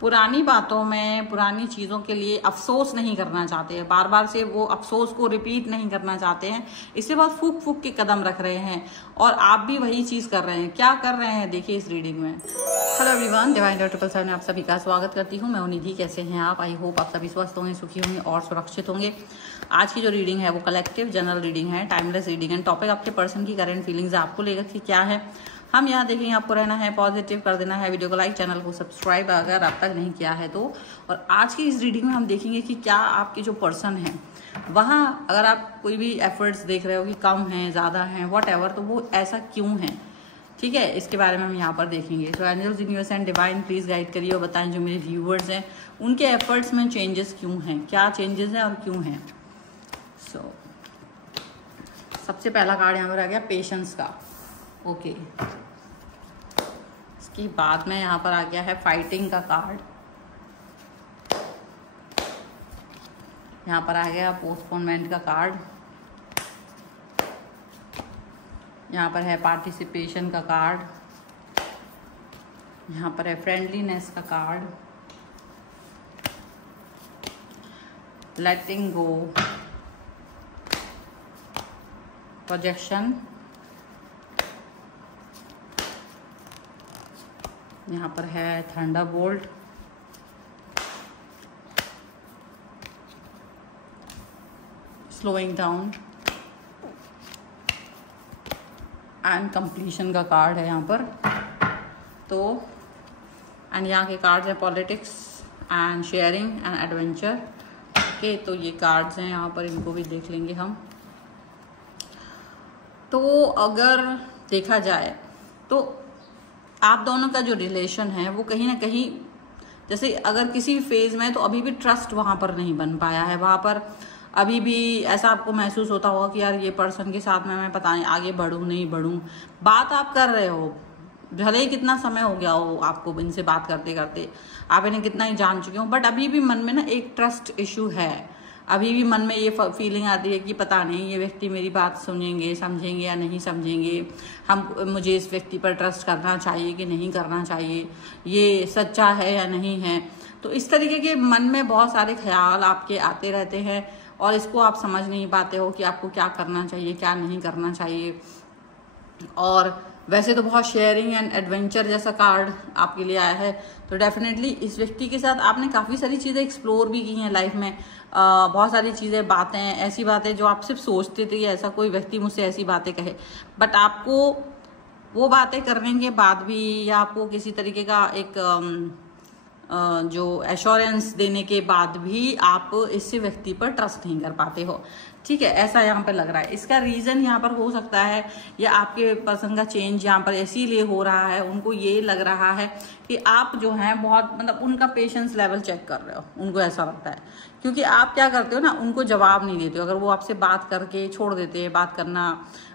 पुरानी बातों में, पुरानी चीज़ों के लिए अफसोस नहीं करना चाहते हैं, बार बार से वो अफसोस को रिपीट नहीं करना चाहते हैं, इससे बहुत फूक फूक के कदम रख रहे हैं और आप भी वही चीज़ कर रहे हैं। क्या कर रहे हैं देखिए इस रीडिंग में। हेलो एवरीवन, डिवाइन 777 में आप सभी का स्वागत करती हूँ। मैं निधि, कैसे हैं आप? आई होप आप सभी स्वस्थ होंगे, सुखी होंगे और सुरक्षित होंगे। आज की जो रीडिंग है वो कलेक्टिव जनरल रीडिंग है, टाइमलेस रीडिंग है। टॉपिक आपके पर्सन की करंट फीलिंग्स आपको लेकर कि क्या है, हम यहाँ देखेंगे। आपको रहना है पॉजिटिव, कर देना है वीडियो को लाइक, चैनल को सब्सक्राइब अगर आप तक नहीं किया है तो। और आज की इस रीडिंग में हम देखेंगे कि क्या आपके जो पर्सन है वहाँ अगर आप कोई भी एफर्ट्स देख रहे हो कि कम हैं, ज़्यादा हैं, वॉट एवर, तो वो ऐसा क्यों है, ठीक है, इसके बारे में हम यहाँ पर देखेंगे। तो angels, universe and divine please guide करिए और बताएं जो मेरे व्यूवर्स हैं उनके एफर्ट्स में चेंजेस क्यों हैं, क्या चेंजेस हैं और क्यों हैं। सबसे पहला कार्ड यहाँ पर आ गया पेशेंस का, ओके। इसके बाद में यहाँ पर आ गया है फाइटिंग का कार्ड। यहाँ पर आ गया पोस्टपोनमेंट का कार्ड। यहाँ पर है पार्टिसिपेशन का कार्ड। यहाँ पर है फ्रेंडलीनेस का कार्ड, लेटिंग गो, प्रोजेक्शन। यहाँ पर है Thunderbolt, slowing down and completion का कार्ड है यहाँ पर। तो एंड यहाँ के कार्ड्स हैं politics and sharing and adventure, okay. तो ये कार्ड्स हैं यहाँ पर, इनको भी देख लेंगे हम। तो अगर देखा जाए तो आप दोनों का जो रिलेशन है वो कहीं ना कहीं, जैसे अगर किसी फेज में, तो अभी भी ट्रस्ट वहाँ पर नहीं बन पाया है। वहाँ पर अभी भी ऐसा आपको महसूस होता होगा कि यार ये पर्सन के साथ में मैं पता नहीं आगे बढ़ूँ नहीं बढ़ूँ। बात आप कर रहे हो, भले ही कितना समय हो गया हो आपको इनसे बात करते करते, आप इन्हें कितना ही जान चुके हो, बट अभी भी मन में ना एक ट्रस्ट इशू है। अभी भी मन में ये फीलिंग आती है कि पता नहीं ये व्यक्ति मेरी बात सुनेंगे, समझेंगे या नहीं समझेंगे, मुझे इस व्यक्ति पर ट्रस्ट करना चाहिए कि नहीं करना चाहिए, ये सच्चा है या नहीं है। तो इस तरीके के मन में बहुत सारे ख्याल आपके आते रहते हैं और इसको आप समझ नहीं पाते हो कि आपको क्या करना चाहिए, क्या नहीं करना चाहिए। और वैसे तो बहुत शेयरिंग एंड एडवेंचर जैसा कार्ड आपके लिए आया है, तो डेफिनेटली इस व्यक्ति के साथ आपने काफ़ी सारी चीज़ें एक्सप्लोर भी की हैं लाइफ में। बहुत सारी चीज़ें, बातें, ऐसी बातें जो आप सिर्फ सोचते थे कि ऐसा कोई व्यक्ति मुझसे ऐसी बातें कहे, बट आपको वो बातें करने के बाद भी या आपको किसी तरीके का एक जो एश्योरेंस देने के बाद भी आप इस व्यक्ति पर ट्रस्ट नहीं कर पाते हो, ठीक है, ऐसा यहाँ पर लग रहा है। इसका रीज़न यहाँ पर हो सकता है या आपके पर्सन का चेंज यहाँ पर इसीलिए हो रहा है, उनको ये लग रहा है कि आप जो हैं बहुत, मतलब उनका पेशेंस लेवल चेक कर रहे हो, उनको ऐसा लगता है। क्योंकि आप क्या करते हो ना, उनको जवाब नहीं देते हो। अगर वो आपसे बात करके छोड़ देते हैं, बात करना,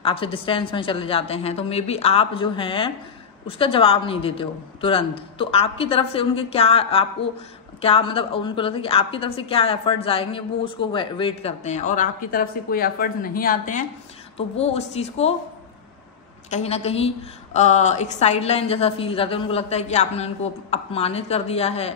आपसे डिस्टेंस में चले जाते हैं, तो मे बी आप जो हैं उसका जवाब नहीं देते हो तुरंत। तो आपकी तरफ से उनके क्या, आपको क्या, मतलब उनको लगता है कि आपकी तरफ से क्या एफर्ट्स आएंगे, वो उसको वेट करते हैं। और आपकी तरफ से कोई एफर्ट्स नहीं आते हैं तो वो उस चीज़ को कहीं ना कहीं एक साइडलाइन जैसा फील करते हैं। उनको लगता है कि आपने उनको अपमानित कर दिया है,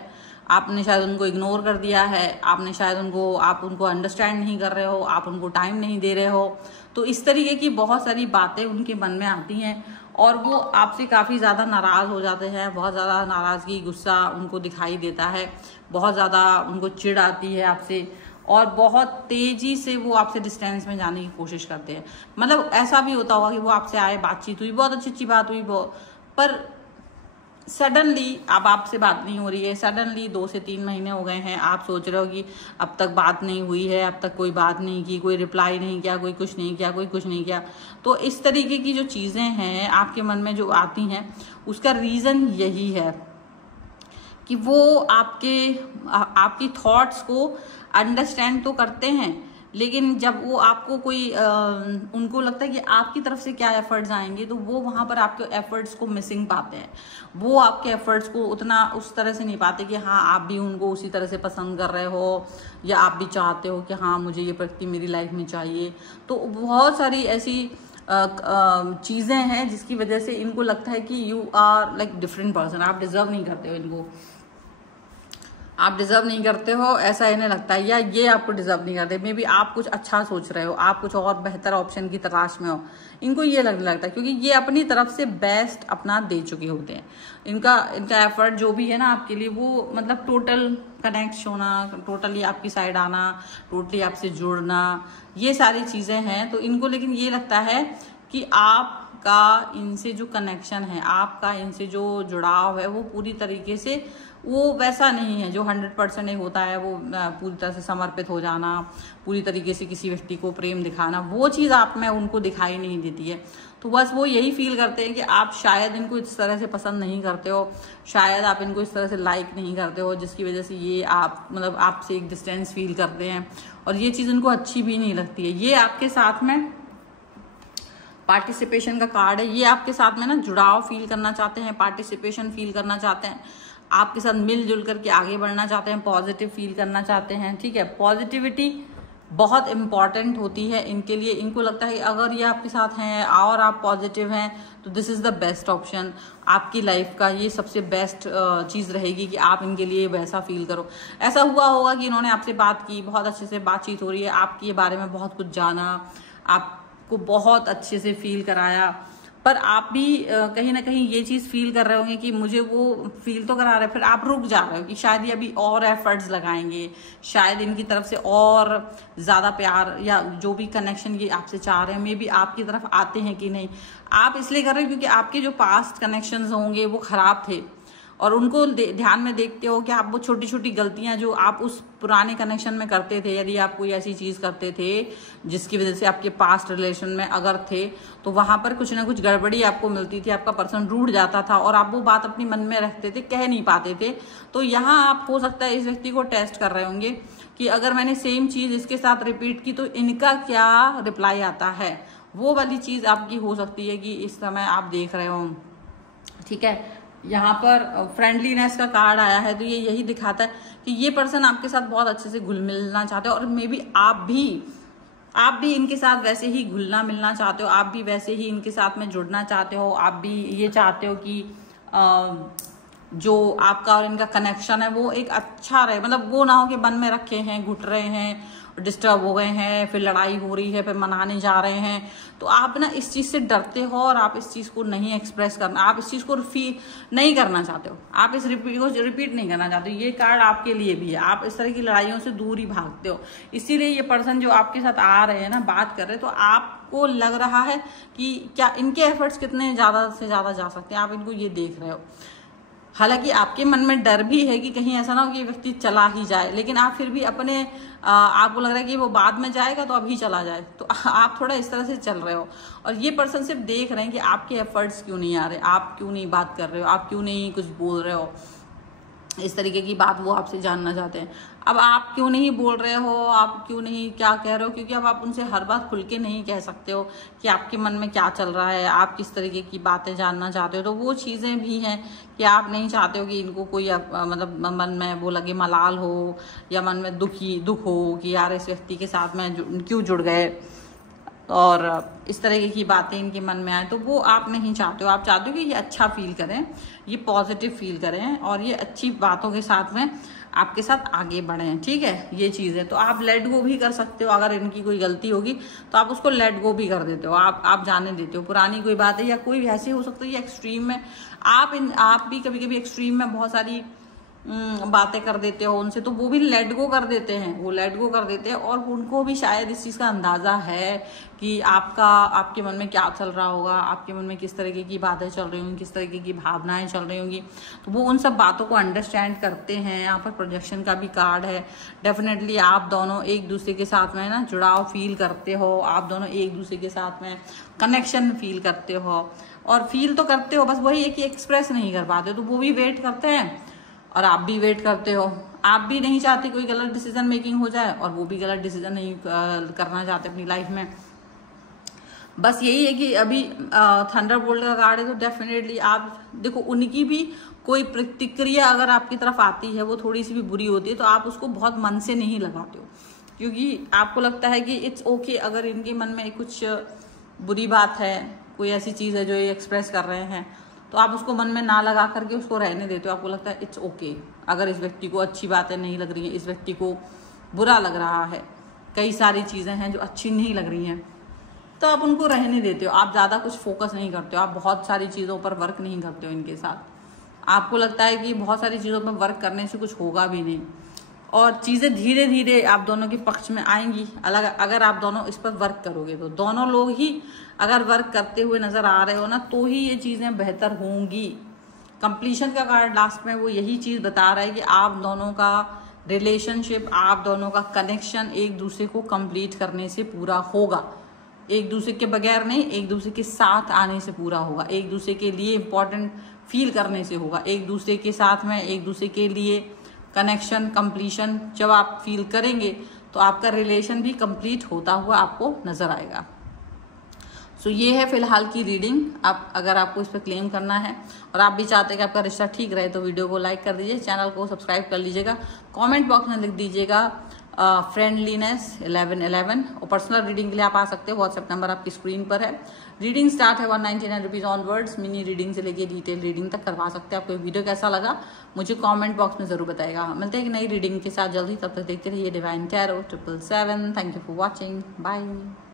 आपने शायद उनको इग्नोर कर दिया है, आपने शायद आप उनको अंडरस्टैंड नहीं कर रहे हो, आप उनको टाइम नहीं दे रहे हो। तो इस तरीके की बहुत सारी बातें उनके मन में आती हैं और वो आपसे काफ़ी ज़्यादा नाराज़ हो जाते हैं। बहुत ज़्यादा नाराज़गी, गुस्सा उनको दिखाई देता है, बहुत ज़्यादा उनको चिढ़ आती है आपसे और बहुत तेज़ी से वो आपसे डिस्टेंस में जाने की कोशिश करते हैं। मतलब ऐसा भी होता होगा कि वो आपसे आए, बातचीत हुई, बहुत अच्छी बात हुई, पर सडनली अब आपसे बात नहीं हो रही है। सडनली 2 से 3 महीने हो गए हैं, आप सोच रहे हो कि अब तक बात नहीं हुई है, अब तक कोई बात नहीं की, कोई रिप्लाई नहीं किया, कोई कुछ नहीं किया, कोई कुछ नहीं किया। तो इस तरीके की जो चीज़ें हैं आपके मन में जो आती हैं, उसका रीज़न यही है कि वो आपकी थॉट्स को अंडरस्टैंड तो करते हैं, लेकिन जब वो आपको उनको लगता है कि आपकी तरफ से क्या एफर्ट्स आएंगे, तो वो वहाँ पर आपके एफर्ट्स को मिसिंग पाते हैं। वो आपके एफर्ट्स को उतना उस तरह से नहीं पाते कि हाँ आप भी उनको उसी तरह से पसंद कर रहे हो या आप भी चाहते हो कि हाँ मुझे ये व्यक्ति मेरी लाइफ में चाहिए। तो बहुत सारी ऐसी चीज़ें हैं जिसकी वजह से इनको लगता है कि you are like different person, आप डिजर्व नहीं करते हो इनको। आप डिजर्व नहीं करते हो ऐसा इन्हें लगता है, या ये आपको डिजर्व नहीं करते। मे बी आप कुछ अच्छा सोच रहे हो, आप कुछ और बेहतर ऑप्शन की तलाश में हो, इनको ये लगने लगता है, क्योंकि ये अपनी तरफ से बेस्ट अपना दे चुके होते हैं। इनका एफर्ट जो भी है ना आपके लिए, वो मतलब टोटल कनेक्ट होना, टोटली आपकी साइड आना, टोटली आपसे जुड़ना, ये सारी चीजें हैं। तो इनको लेकिन ये लगता है कि आपका इनसे जो कनेक्शन है, आपका इनसे जो जुड़ाव है, वो पूरी तरीके से वो वैसा नहीं है जो 100% एक होता है, वो पूरी तरह से समर्पित हो जाना, पूरी तरीके से किसी व्यक्ति को प्रेम दिखाना, वो चीज़ आप में उनको दिखाई नहीं देती है। तो बस वो यही फील करते हैं कि आप शायद इनको इस तरह से पसंद नहीं करते हो, शायद आप इनको इस तरह से लाइक नहीं करते हो, जिसकी वजह से ये आप मतलब आपसे एक डिस्टेंस फील करते हैं, और ये चीज़ इनको अच्छी भी नहीं लगती है। ये आपके साथ में पार्टिसिपेशन का कार्ड है, ये आपके साथ में ना जुड़ाव फील करना चाहते हैं, पार्टिसिपेशन फील करना चाहते हैं, आपके साथ मिलजुल करके आगे बढ़ना चाहते हैं, पॉजिटिव फील करना चाहते हैं। ठीक है, पॉजिटिविटी बहुत इंपॉर्टेंट होती है इनके लिए। इनको लगता है कि अगर ये आपके साथ हैं और आप पॉजिटिव हैं तो this is the best option, आपकी लाइफ का ये सबसे बेस्ट चीज रहेगी कि आप इनके लिए वैसा फील करो। ऐसा हुआ होगा कि इन्होंने आपसे बात की, बहुत अच्छे से बातचीत हो रही है, आपके ये बारे में बहुत कुछ जाना, आपको बहुत अच्छे से फील कराया, पर आप भी कहीं ना कहीं ये चीज फील कर रहे होंगे कि मुझे वो फील तो करा रहे हैं, फिर आप रुक जा रहे हो कि शायद ये अभी और एफर्ट्स लगाएंगे, शायद इनकी तरफ से और ज्यादा प्यार या जो भी कनेक्शन ये आपसे चाह रहे हैं मे बी आपकी तरफ आते हैं कि नहीं। आप इसलिए कर रहे हो क्योंकि आपके जो पास्ट कनेक्शंस होंगे वो खराब थे, और उनको ध्यान में देखते हो कि आप वो छोटी छोटी गलतियां जो आप उस पुराने कनेक्शन में करते थे, यदि आप कोई ऐसी चीज करते थे जिसकी वजह से आपके पास्ट रिलेशन में अगर थे तो वहां पर कुछ ना कुछ गड़बड़ी आपको मिलती थी, आपका पर्सन रूठ जाता था और आप वो बात अपनी मन में रखते थे, कह नहीं पाते थे। तो यहाँ आप हो सकता है इस व्यक्ति को टेस्ट कर रहे होंगे कि अगर मैंने सेम चीज इसके साथ रिपीट की तो इनका क्या रिप्लाई आता है, वो वाली चीज आपकी हो सकती है कि इस समय आप देख रहे हो। ठीक है, यहाँ पर फ्रेंडलीनेस का कार्ड आया है, तो ये यही दिखाता है कि ये पर्सन आपके साथ बहुत अच्छे से घुल मिलना चाहते हो, और मे बी आप भी इनके साथ वैसे ही घुलना मिलना चाहते हो, आप भी वैसे ही इनके साथ में जुड़ना चाहते हो। आप भी ये चाहते हो कि जो आपका और इनका कनेक्शन है वो एक अच्छा रहे, मतलब वो ना हो कि मन में रखे हैं, घुट रहे हैं, डिस्टर्ब हो गए हैं, फिर लड़ाई हो रही है, फिर मनाने जा रहे हैं। तो आप ना इस चीज से डरते हो और आप इस चीज को नहीं एक्सप्रेस करना, आप इस चीज को नहीं करना चाहते हो, आप इस रिपीट नहीं करना चाहते हो। ये कार्ड आपके लिए भी है, आप इस तरह की लड़ाइयों से दूर ही भागते हो। इसीलिए ये पर्सन जो आपके साथ आ रहे हैं ना, बात कर रहे हैं, तो आपको लग रहा है कि क्या इनके एफर्ट्स कितने ज्यादा से ज्यादा जा सकते हैं, आप इनको ये देख रहे हो। हालांकि आपके मन में डर भी है कि कहीं ऐसा ना हो कि व्यक्ति चला ही जाए, लेकिन आप फिर भी अपने आपको लग रहा है कि वो बाद में जाएगा तो अभी चला जाए, तो आप थोड़ा इस तरह से चल रहे हो। और ये पर्सन सिर्फ देख रहे हैं कि आपके एफर्ट्स क्यों नहीं आ रहे, आप क्यों नहीं बात कर रहे हो, आप क्यों नहीं कुछ बोल रहे हो, इस तरीके की बात वो आपसे जानना चाहते हैं। अब आप क्यों नहीं बोल रहे हो, आप क्यों नहीं क्या कह रहे हो, क्योंकि अब आप उनसे हर बात खुल के नहीं कह सकते हो कि आपके मन में क्या चल रहा है, आप किस तरीके की बातें जानना चाहते हो। तो वो चीज़ें भी हैं कि आप नहीं चाहते हो कि इनको कोई मतलब मन में वो लगे मलाल हो, या मन में दुख हो कि यार इस व्यक्ति के साथ में क्यों जुड़ गए, और इस तरह की बातें इनके मन में आए, तो वो आप नहीं चाहते हो। आप चाहते हो कि ये अच्छा फील करें, ये पॉजिटिव फील करें, और ये अच्छी बातों के साथ में आपके साथ आगे बढ़ें। ठीक है, ये चीज़ है। तो आप लेट गो भी कर सकते हो, अगर इनकी कोई गलती होगी तो आप उसको लेट गो भी कर देते हो, आप जाने देते हो, पुरानी कोई बात है, या कोई ऐसे हो सकता है एक्सट्रीम में आप भी कभी कभी एक्सट्रीम में बहुत सारी बातें कर देते हो उनसे, तो वो भी लेट गो कर देते हैं, वो लेट गो कर देते हैं, और उनको भी शायद इस चीज़ का अंदाजा है कि आपके मन में क्या चल रहा होगा, आपके मन में किस तरीके की बातें चल रही होंगी, किस तरीके की भावनाएं चल रही होंगी, तो वो उन सब बातों को अंडरस्टैंड करते हैं। यहाँ पर प्रोजेक्शन का भी कार्ड है। डेफिनेटली आप दोनों एक दूसरे के साथ में ना जुड़ाव फील करते हो, आप दोनों एक दूसरे के साथ में कनेक्शन फील करते हो, और फील तो करते हो, बस वही है कि एक्सप्रेस नहीं कर पाते। तो वो भी वेट करते हैं और आप भी वेट करते हो। आप भी नहीं चाहते कोई गलत डिसीजन मेकिंग हो जाए, और वो भी गलत डिसीजन नहीं करना चाहते अपनी लाइफ में। बस यही है कि अभी थंडरबोल्ट का कार्ड है, तो डेफिनेटली आप देखो, उनकी भी कोई प्रतिक्रिया अगर आपकी तरफ आती है, वो थोड़ी सी भी बुरी होती है, तो आप उसको बहुत मन से नहीं लगाते हो, क्योंकि आपको लगता है कि इट्स ओके। अगर इनके मन में कुछ बुरी बात है, कोई ऐसी चीज है जो ये एक्सप्रेस कर रहे हैं, तो आप उसको मन में ना लगा करके उसको रहने देते हो। आपको लगता है इट्स ओके, अगर इस व्यक्ति को अच्छी बातें नहीं लग रही हैं, इस व्यक्ति को बुरा लग रहा है, कई सारी चीज़ें हैं जो अच्छी नहीं लग रही हैं, तो आप उनको रहने देते हो। आप ज़्यादा कुछ फोकस नहीं करते हो, आप बहुत सारी चीज़ों पर वर्क नहीं करते हो इनके साथ। आपको लगता है कि बहुत सारी चीज़ों पर वर्क करने से कुछ होगा भी नहीं, और चीज़ें धीरे धीरे आप दोनों के पक्ष में आएंगी। अगर आप दोनों इस पर वर्क करोगे तो दोनों लोग ही अगर वर्क करते हुए नजर आ रहे हो ना, तो ही ये चीज़ें बेहतर होंगी। कंप्लीशन का कार्ड लास्ट में वो यही चीज़ बता रहा है कि आप दोनों का रिलेशनशिप, आप दोनों का कनेक्शन एक दूसरे को कंप्लीट करने से पूरा होगा। एक दूसरे के बगैर नहीं, एक दूसरे के साथ आने से पूरा होगा। एक दूसरे के लिए इम्पोर्टेंट फील करने से होगा। एक दूसरे के साथ में एक दूसरे के लिए कनेक्शन, कंप्लीशन जब आप फील करेंगे तो आपका रिलेशन भी कंप्लीट होता हुआ आपको नजर आएगा। सो ये है फिलहाल की रीडिंग। आप अगर आपको इस पर क्लेम करना है और आप भी चाहते हैं कि आपका रिश्ता ठीक रहे तो वीडियो को लाइक कर दीजिए, चैनल को सब्सक्राइब कर लीजिएगा, कमेंट बॉक्स में लिख दीजिएगा फ्रेंडलीनेस 1111। और पर्सनल रीडिंग के लिए आप आ सकते हो, व्हाट्सएप नंबर आपकी स्क्रीन पर है। रीडिंग स्टार्ट है 199 रुपीज ऑनवर्ड्स। मिनी रीडिंग से लेके डिटेल रीडिंग तक करवा सकते हैं। आपको वीडियो कैसा लगा मुझे कमेंट बॉक्स में जरूर बताएगा। मिलते हैं एक नई रीडिंग के साथ जल्दी, तब तक देखते रहिए divine tarot 777। Thank you for watching, bye.